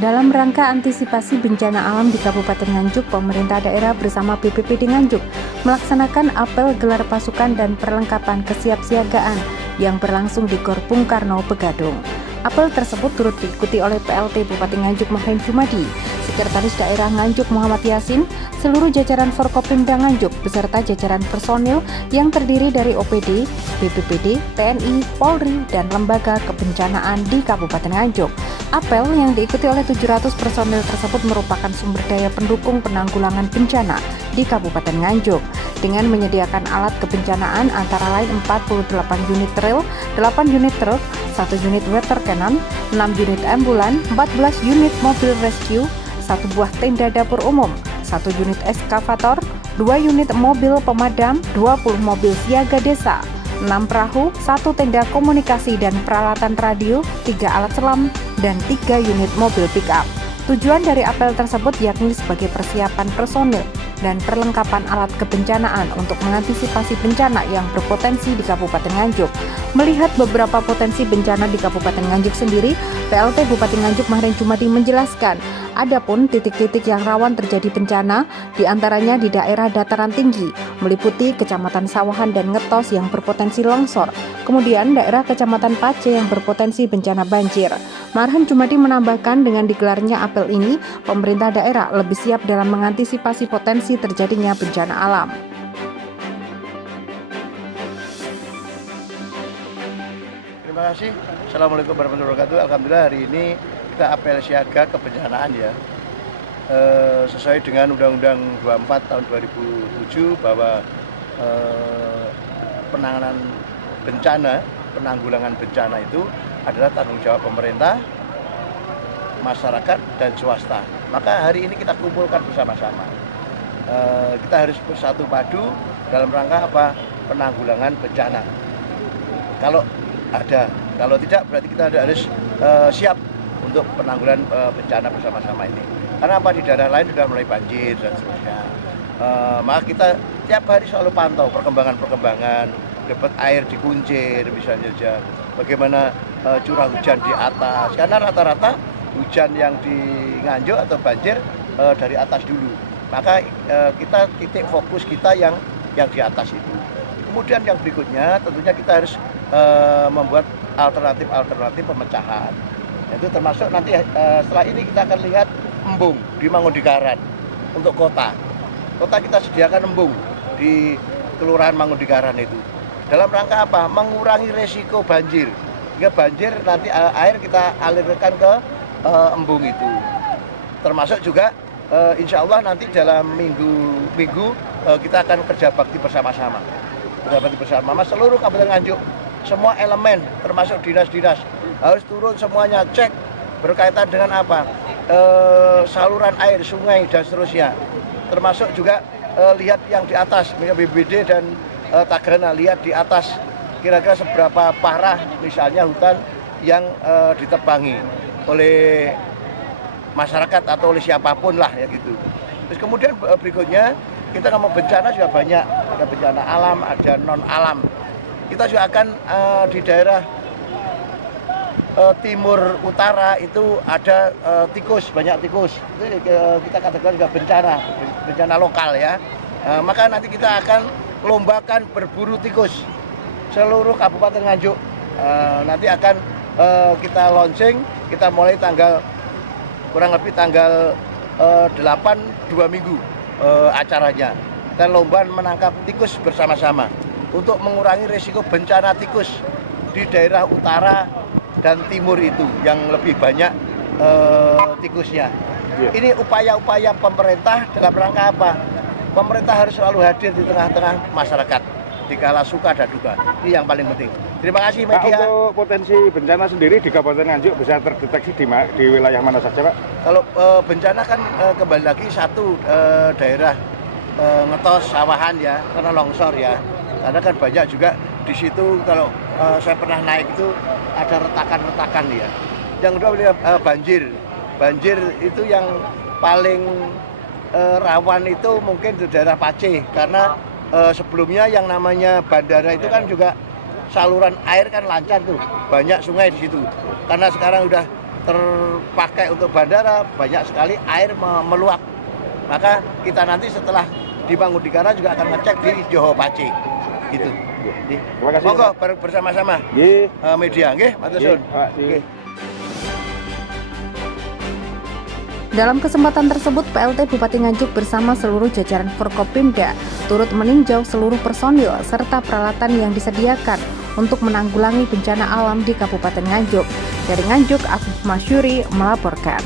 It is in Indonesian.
Dalam rangka antisipasi bencana alam di Kabupaten Nganjuk, pemerintah daerah bersama BPBD Nganjuk melaksanakan apel gelar pasukan dan perlengkapan kesiapsiagaan yang berlangsung di Gor Bung Karno, Begadung. Apel tersebut turut diikuti oleh PLT Bupati Nganjuk Mahrem Jumadi, Sekretaris Daerah Nganjuk Muhammad Yasin, seluruh jajaran Forkopimda Nganjuk beserta jajaran personil yang terdiri dari OPD, BPBD, TNI, Polri, dan lembaga kebencanaan di Kabupaten Nganjuk. Apel yang diikuti oleh 700 personil tersebut merupakan sumber daya pendukung penanggulangan bencana di Kabupaten Nganjuk dengan menyediakan alat kebencanaan antara lain 48 unit drill, 8 unit truk, 1 unit water cannon, 6 unit ambulan, 14 unit mobil rescue, 1 buah tenda dapur umum, 1 unit eskavator, 2 unit mobil pemadam, 20 mobil siaga desa, 6 perahu, 1 tenda komunikasi dan peralatan radio, 3 alat selam, dan 3 unit mobil pick-up. Tujuan dari apel tersebut yakni sebagai persiapan personil dan perlengkapan alat kebencanaan untuk mengantisipasi bencana yang berpotensi di Kabupaten Nganjuk. Melihat beberapa potensi bencana di Kabupaten Nganjuk sendiri, PLT Bupati Nganjuk Mahrem Jumadi menjelaskan, adapun titik-titik yang rawan terjadi bencana, diantaranya di daerah dataran tinggi, meliputi Kecamatan Sawahan dan Ngetos yang berpotensi longsor, kemudian daerah Kecamatan Pace yang berpotensi bencana banjir. Mahrem Jumadi menambahkan dengan digelarnya apel ini, pemerintah daerah lebih siap dalam mengantisipasi potensi terjadinya bencana alam. Terima kasih. Assalamualaikum warahmatullahi wabarakatuh. Alhamdulillah hari ini kita apel siaga kebencanaan ya. Sesuai dengan Undang-Undang 24 tahun 2007 bahwa penanganan bencana, penanggulangan bencana itu adalah tanggung jawab pemerintah, masyarakat, dan swasta. Maka hari ini kita kumpulkan bersama-sama. Kita harus bersatu padu dalam rangka apa? Penanggulangan bencana. Kalau ada, kalau tidak berarti kita harus siap untuk penanggulangan bencana bersama-sama ini. Karena apa, di daerah lain sudah mulai banjir dan seterusnya. Maka kita tiap hari selalu pantau perkembangan, dapat air di Kuncir misalnya saja, bagaimana curah hujan di atas. Karena rata-rata hujan yang di Nganjuk atau banjir dari atas dulu. Maka kita titik fokus kita yang di atas itu. Kemudian yang berikutnya tentunya kita harus membuat alternatif pemecahan. Itu termasuk nanti setelah ini kita akan lihat embung di Mangudikaran untuk kota. Kota kita sediakan embung di Kelurahan Mangudikaran itu. Dalam rangka apa? Mengurangi resiko banjir. Jika banjir nanti air kita alirkan ke embung itu. Termasuk juga insya Allah nanti dalam minggu kita akan kerja bakti bersama-sama. Seluruh Kabupaten Nganjuk, semua elemen termasuk dinas-dinas harus turun semuanya cek berkaitan dengan apa? Saluran air, sungai dan seterusnya. Termasuk juga lihat yang di atas, BPBD dan Tagana, lihat di atas kira-kira seberapa parah misalnya hutan yang ditebangi oleh masyarakat atau oleh siapapun lah ya gitu. Terus kemudian berikutnya kita ngomong bencana juga banyak, ada bencana alam, ada non alam. Kita juga akan di daerah timur utara itu ada tikus, banyak tikus. Itu kita katakan juga bencana lokal ya. Maka nanti kita akan lombakan berburu tikus seluruh Kabupaten Nganjuk. Nanti akan kita launching, kita mulai kurang lebih tanggal 8 2 minggu acaranya. Kita lomba menangkap tikus bersama-sama untuk mengurangi risiko bencana tikus di daerah utara dan timur itu yang lebih banyak tikusnya. Ini upaya-upaya pemerintah dalam rangka apa? Pemerintah harus selalu hadir di tengah-tengah masyarakat dikala suka dan duka. Ini yang paling penting. Terima kasih media. Untuk potensi bencana sendiri di Kabupaten Nganjuk bisa terdeteksi di wilayah mana saja, Pak? Kalau bencana kan kembali lagi satu daerah Ngetos, Sawahan ya, karena longsor ya. Karena kan banyak juga di situ kalau saya pernah naik itu ada retakan-retakan ya. Yang kedua banjir. Banjir itu yang paling rawan itu mungkin di daerah Pace karena sebelumnya yang namanya bandara itu kan juga saluran air kan lancar tuh, banyak sungai di situ. Karena sekarang udah terpakai untuk bandara, banyak sekali air meluap. Maka kita nanti setelah di Mangudegara juga akan ngecek di Johor Paci. Gitu. Terima kasih. Monggo bersama-sama. Media, nggih, matur suwun. Nggih. Dalam kesempatan tersebut, PLT Bupati Nganjuk bersama seluruh jajaran Forkopimda turut meninjau seluruh personil serta peralatan yang disediakan untuk menanggulangi bencana alam di Kabupaten Nganjuk. Dari Nganjuk, Afif Masyuri melaporkan.